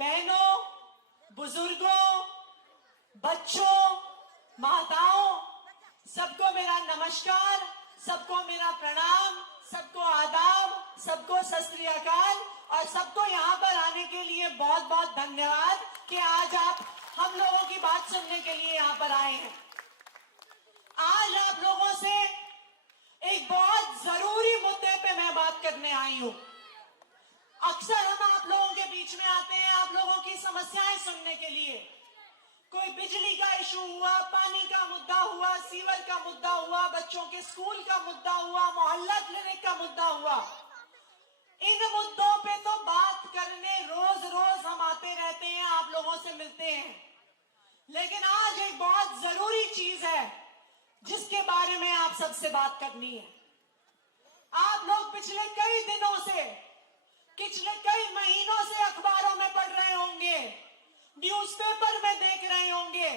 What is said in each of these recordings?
बहनों, बुजुर्गों, बच्चों, माताओं, सबको मेरा नमस्कार, सबको मेरा प्रणाम, सबको आदाब, सबको सत श्री अकाल और सबको यहाँ पर आने के लिए बहुत बहुत धन्यवाद कि आज आप हम लोगों की बात सुनने के लिए यहाँ पर आए हैं। आज आप लोगों से एक बहुत जरूरी मुद्दे पे मैं बात करने आई हूँ। अक्सर हम आप लोगों के बीच में आते हैं आप लोगों की समस्याएं सुनने के लिए। कोई बिजली का इशू हुआ, पानी का मुद्दा हुआ, सीवर का मुद्दा हुआ, बच्चों के स्कूल का मुद्दा हुआ, मोहल्ला क्लिनिक का मुद्दा हुआ। इन मुद्दों पे तो बात करने रोज रोज हम आते रहते हैं, आप लोगों से मिलते हैं। लेकिन आज एक बहुत जरूरी चीज है जिसके बारे में आप सबसे बात करनी है। आप लोग पिछले कई दिनों से, पिछले कई महीनों से अखबारों में पढ़ रहे होंगे, न्यूज़पेपर में देख रहे होंगे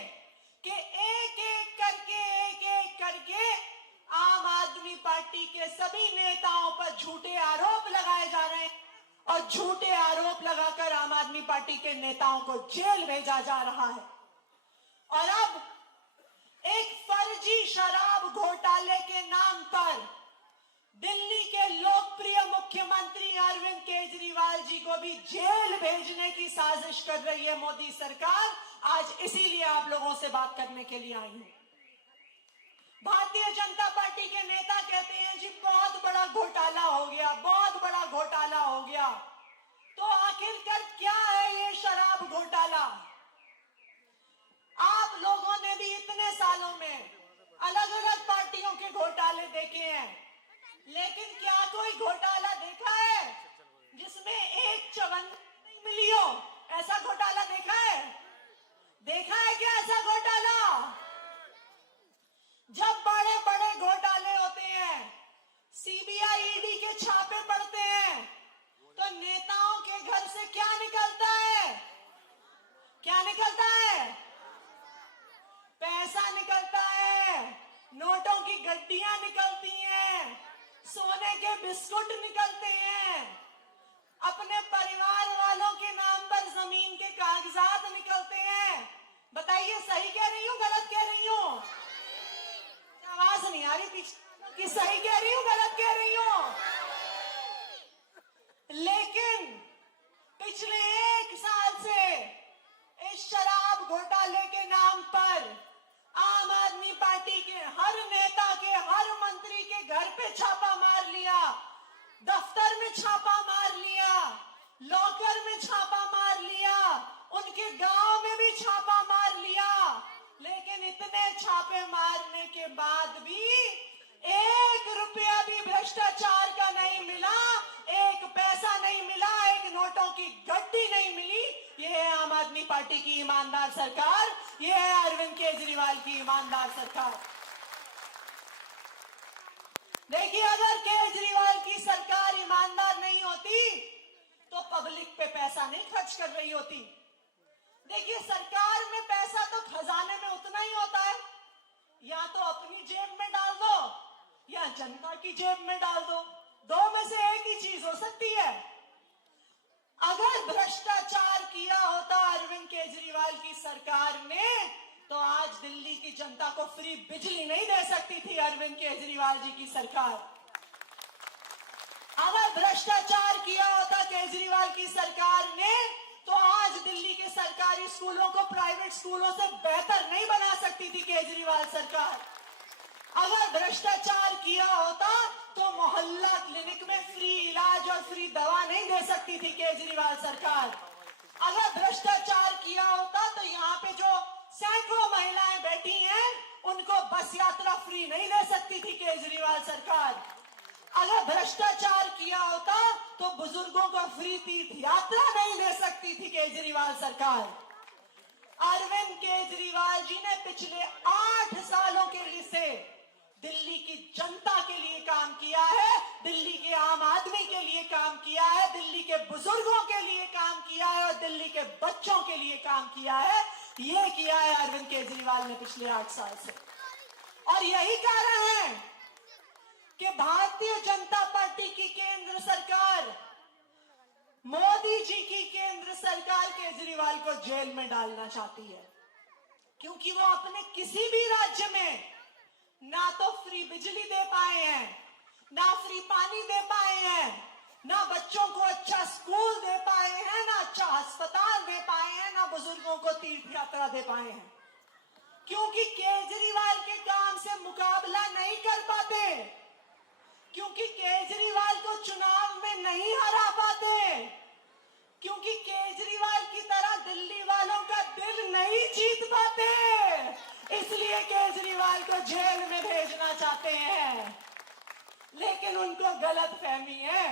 कि एक एक करके आम आदमी पार्टी के सभी नेताओं पर झूठे आरोप लगाए जा रहे हैं और झूठे आरोप लगाकर आम आदमी पार्टी के नेताओं को जेल भेजा जा रहा है। और अब एक फर्जी शराब घोटाले के नाम पर दिल्ली के लोकप्रिय मुख्यमंत्री अरविंद केजरीवाल जी को भी जेल भेजने की साजिश कर रही है मोदी सरकार। आज इसीलिए आप लोगों से बात करने के लिए आई हूं। भारतीय जनता पार्टी के नेता कहते हैं जी बहुत बड़ा घोटाला हो गया, बहुत बड़ा घोटाला हो गया। तो आखिरकार क्या है ये शराब घोटाला? आप लोगों ने भी इतने सालों में अलग अलग पार्टियों के घोटाले देखे हैं, लेकिन क्या कोई घोटाला देखा है जिसमें एक चवन्नी नहीं मिली हो? ऐसा घोटाला देखा है? देखा है क्या ऐसा घोटाला? जब बड़े बड़े घोटाले होते हैं, सीबीआई ईडी के छापे पड़ते हैं, तो नेताओं के घर से क्या निकलता है? क्या निकलता है? पैसा निकलता है, नोटों की गड्डियां निकलती हैं, सोने के बिस्कुट निकलते हैं, अपने परिवार वालों के नाम पर जमीन के कागजात निकलते हैं। बताइए सही कह रही हूँ, गलत कह रही हूँ? आवाज नहीं आ रही पीछे कि सही कह रही हूँ, गलत कह रही हूँ? लेकिन पिछले एक साल से इस शराब घोटाले के नाम पर आम आदमी पार्टी के हर नेता के, हर मंत्री के घर पे छापा मार लिया, दफ्तर में छापा मार लिया, लॉकर में छापा मार लिया, उनके गांव में भी छापा मार लिया। लेकिन इतने छापे मारने के बाद भी 1 रुपया भी भ्रष्टाचार का नहीं मिला, एक पैसा नहीं मिला, एक नोटों की गड्डी नहीं मिली। ये है आम आदमी पार्टी की ईमानदार सरकार, ये है अरविंद केजरीवाल की ईमानदार सरकार। देखिए, अगर केजरीवाल की सरकार ईमानदार नहीं होती तो पब्लिक पे पैसा नहीं खर्च कर रही होती। देखिए, सरकार में पैसा तो खजाने में उतना ही होता है, या तो अपनी जेब में डाल दो या जनता की जेब में डाल दो, दो में से एक ही चीज हो सकती है। अगर भ्रष्टाचार किया होता अरविंद केजरीवाल की सरकार ने, तो आज दिल्ली की जनता को फ्री बिजली नहीं दे सकती थी अरविंद केजरीवाल जी की सरकार। अगर भ्रष्टाचार किया होता केजरीवाल की सरकार ने, तो आज दिल्ली के सरकारी स्कूलों को प्राइवेट स्कूलों से बेहतर नहीं बना सकती थी केजरीवाल सरकार। अगर भ्रष्टाचार किया होता तो मोहल्ला क्लिनिक में फ्री इलाज और फ्री दवा नहीं दे सकती थी केजरीवाल सरकार। अगर भ्रष्टाचार किया होता तो यहाँ पे जो सैकड़ों महिलाएं बैठी हैं, उनको बस यात्रा फ्री नहीं दे सकती थी केजरीवाल सरकार। अगर भ्रष्टाचार किया होता तो बुजुर्गों को फ्री तीर्थ यात्रा नहीं दे सकती थी केजरीवाल सरकार। अरविंद केजरीवाल जी ने पिछले 8 सालों के लिए दिल्ली की जनता के लिए काम किया है, दिल्ली के आम आदमी के लिए काम किया है, दिल्ली के बुजुर्गों के लिए काम किया है और दिल्ली के बच्चों के लिए काम किया है। ये किया है अरविंद केजरीवाल ने पिछले 8 साल से। और यही कारण है कि भारतीय जनता पार्टी की केंद्र सरकार मोदी जी की केंद्र सरकार केजरीवाल को जेल में डालना चाहती है, क्योंकि वो अपने किसी भी राज्य में ना तो फ्री बिजली दे पाए हैं, ना फ्री पानी दे पाए हैं, ना बच्चों को अच्छा स्कूल दे पाए हैं, ना अच्छा अस्पताल दे पाए हैं, ना बुजुर्गों को तीर्थ यात्रा दे पाए हैं, क्योंकि केजरीवाल के काम से मुकाबला नहीं कर पाते, क्योंकि केजरीवाल को चुनाव में नहीं हरा पाते, क्योंकि केजरीवाल की तरह दिल्ली वालों का दिल नहीं जीत पाते, इसलिए केजरीवाल को जेल में भेजना चाहते हैं। लेकिन उनको गलत फहमी है,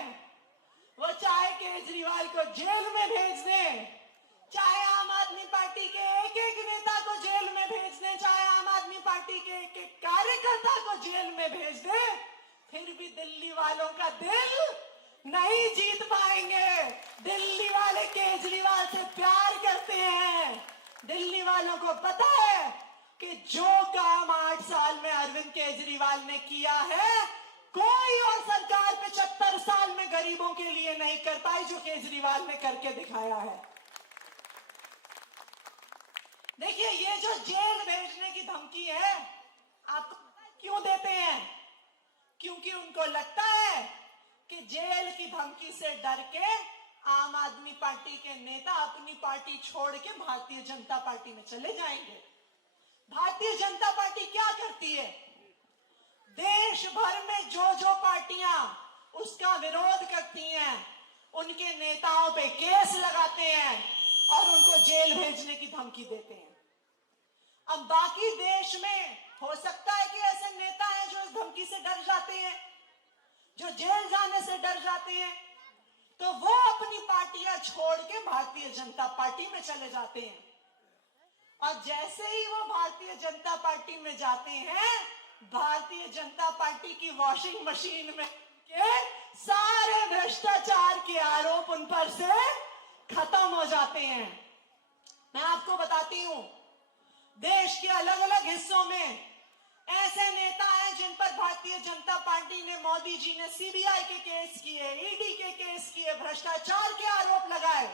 वो चाहे केजरीवाल को जेल में भेज दें, चाहे आम आदमी पार्टी के एक एक नेता को जेल में भेज दें, चाहे आम आदमी पार्टी के एक एक कार्यकर्ता को जेल में भेज दें, फिर भी दिल्ली वालों का दिल नहीं जीत पाएंगे। दिल्ली वाले केजरीवाल से प्यार करते हैं। दिल्ली वालों को पता है कि जो काम 8 साल में अरविंद केजरीवाल ने किया है, कोई और सरकार 75 साल में गरीबों के लिए नहीं कर पाई, जो केजरीवाल ने करके दिखाया है। देखिए, ये जो जेल भेजने की धमकी है, आपको क्यों देते हैं? क्योंकि उनको लगता है कि जेल की धमकी से डर के आम आदमी पार्टी के नेता अपनी पार्टी छोड़ के भारतीय जनता पार्टी में चले जाएंगे। भारतीय जनता पार्टी क्या करती है? देश भर में जो जो पार्टियां उसका विरोध करती हैं, उनके नेताओं पे केस लगाते हैं और उनको जेल भेजने की धमकी देते हैं। अब बाकी देश में हो सकता है कि ऐसे नेता हैं जो इस धमकी से डर जाते हैं, जो जेल जाने से डर जाते हैं, तो वो अपनी पार्टियां छोड़ के भारतीय जनता पार्टी में चले जाते हैं। और जैसे ही वो भारतीय जनता पार्टी में जाते हैं, भारतीय जनता पार्टी की वॉशिंग मशीन में के सारे भ्रष्टाचार के आरोप उन पर से खत्म हो जाते हैं। मैं आपको बताती हूं, देश के अलग अलग हिस्सों में ऐसे नेता हैं जिन पर भारतीय जनता पार्टी ने, मोदी जी ने सीबीआई के केस किए, ईडी के केस किए, भ्रष्टाचार के आरोप लगाए।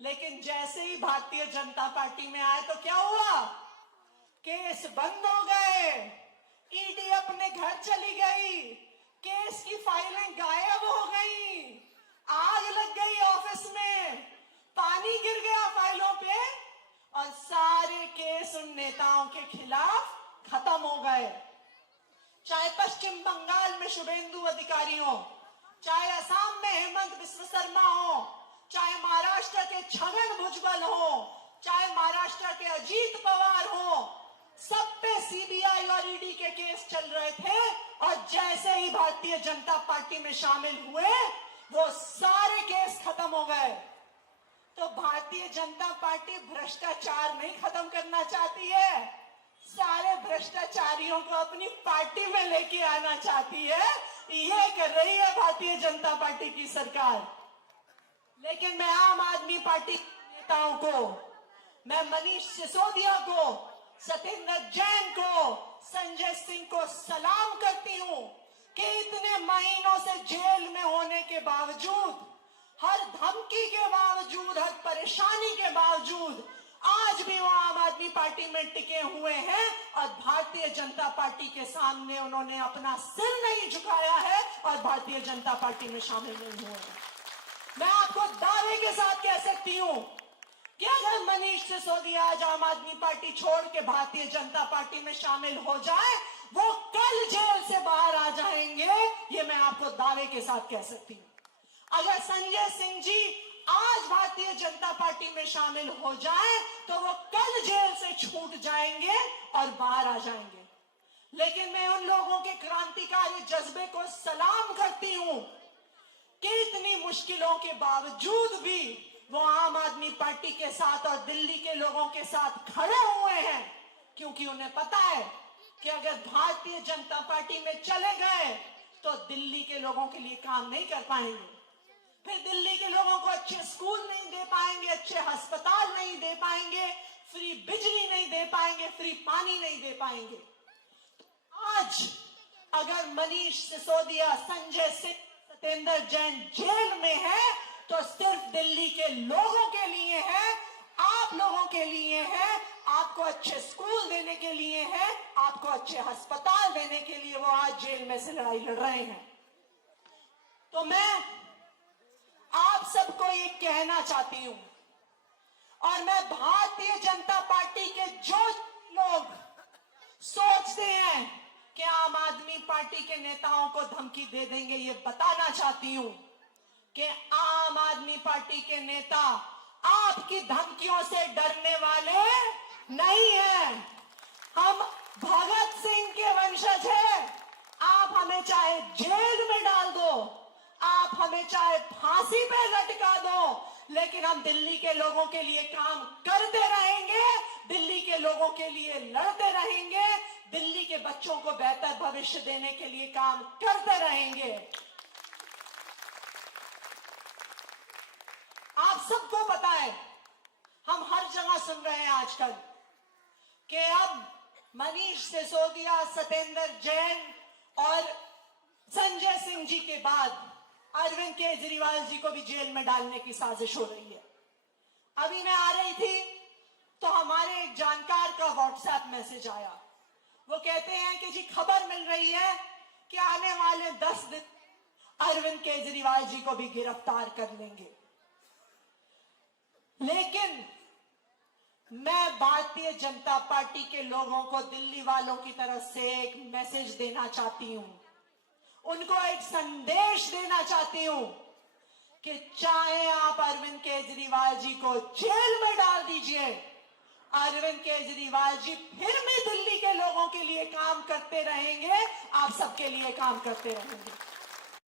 लेकिन जैसे ही भारतीय जनता पार्टी में आए तो क्या हुआ? केस बंद हो गए, ईडी अपने घर चली गई, केस की फाइलें गायब हो गई, आग लग गई ऑफिस में, पानी गिर गया फाइलों पे और सारे केस उन नेताओं के खिलाफ खत्म हो गए। चाहे पश्चिम बंगाल में शुभेंदु अधिकारी हो, चाहे असम में हेमंत बिस्व शर्मा हो, चाहे महाराष्ट्र के छगन भुजबल हो, चाहे महाराष्ट्र के अजीत पवार हो, सब पे सीबीआई और ईडी के केस चल रहे थे। और जैसे ही भारतीय जनता पार्टी में शामिल हुए, वो सारे केस खत्म हो गए। तो भारतीय जनता पार्टी भ्रष्टाचार नहीं खत्म करना चाहती है, सारे भ्रष्टाचारियों को अपनी पार्टी में लेके आना चाहती है। ये कर रही है भारतीय जनता पार्टी की सरकार। लेकिन मैं आम आदमी पार्टी के नेताओं को, मैं मनीष सिसोदिया को, सत्येंद्र जैन को, संजय सिंह को सलाम करती हूं कि इतने महीनों से जेल में होने के बावजूद, हर धमकी के बावजूद, हर परेशानी के बावजूद आज भी वो आम आदमी पार्टी में टिके हुए हैं और भारतीय जनता पार्टी के सामने उन्होंने अपना सिर नहीं झुकाया है और भारतीय जनता पार्टी में शामिल नहीं हुए हैं। मैं आपको दावे के साथ कह सकती हूं कि अगर मनीष सिसोदिया आज आम आदमी पार्टी छोड़ के भारतीय जनता पार्टी में शामिल हो जाए, वो कल जेल से बाहर आ जाएंगे। ये मैं आपको दावे के साथ कह सकती हूं। अगर संजय सिंह जी आज भारतीय जनता पार्टी में शामिल हो जाए तो वो कल जेल से छूट जाएंगे और बाहर आ जाएंगे। लेकिन मैं उन लोगों के क्रांतिकारी जज्बे को सलाम करती हूं कि इतनी मुश्किलों के बावजूद भी वो आम आदमी पार्टी के साथ और दिल्ली के लोगों के साथ खड़े हुए हैं, क्योंकि उन्हें पता है कि अगर भारतीय जनता पार्टी में चले गए तो दिल्ली के लोगों के लिए काम नहीं कर पाएंगे, फिर दिल्ली के लोगों को अच्छे स्कूल नहीं दे पाएंगे, अच्छे अस्पताल नहीं दे पाएंगे, फ्री बिजली नहीं दे पाएंगे, फ्री पानी नहीं दे पाएंगे। आज अगर मनीष सिसोदिया, संजय सिंह, सत्येंद्र जैन जेल में है तो सिर्फ दिल्ली के लोगों के लिए है, आप लोगों के लिए है, आपको अच्छे स्कूल देने के लिए है, आपको अच्छे अस्पताल देने के लिए वो आज जेल में से लड़ाई लड़ रहे हैं। तो मैं आप सबको ये कहना चाहती हूं, और मैं भारतीय जनता पार्टी के जो लोग सोचते हैं कि आम आदमी पार्टी के नेताओं को धमकी दे देंगे, ये बताना चाहती हूं कि आम आदमी पार्टी के नेता आपकी धमकियों से डरने वाले नहीं हैं। हम भगत सिंह के वंशज हैं। आप हमें चाहे जेल में डाल दो, आप हमें चाहे फांसी पे लटका दो, लेकिन हम दिल्ली के लोगों के लिए काम करते रहेंगे, दिल्ली के लोगों के लिए लड़ते रहेंगे, दिल्ली के बच्चों को बेहतर भविष्य देने के लिए काम करते रहेंगे। आप सबको पता है, हम हर जगह सुन रहे हैं आजकल कि अब मनीष सिसोदिया, सत्येंद्र जैन और संजय सिंह जी के बाद अरविंद केजरीवाल जी को भी जेल में डालने की साजिश हो रही है। अभी मैं आ रही थी तो हमारे एक जानकार का व्हाट्सएप मैसेज आया। वो कहते हैं कि जी खबर मिल रही है कि आने वाले 10 दिन अरविंद केजरीवाल जी को भी गिरफ्तार कर लेंगे। लेकिन मैं भारतीय जनता पार्टी के लोगों को, दिल्ली वालों की तरफ से एक मैसेज देना चाहती हूं, उनको एक संदेश देना चाहती हूं कि चाहे आप अरविंद केजरीवाल जी को जेल में डाल दीजिए, अरविंद केजरीवाल जी फिर भी दिल्ली के लोगों के लिए काम करते रहेंगे, आप सबके लिए काम करते रहेंगे।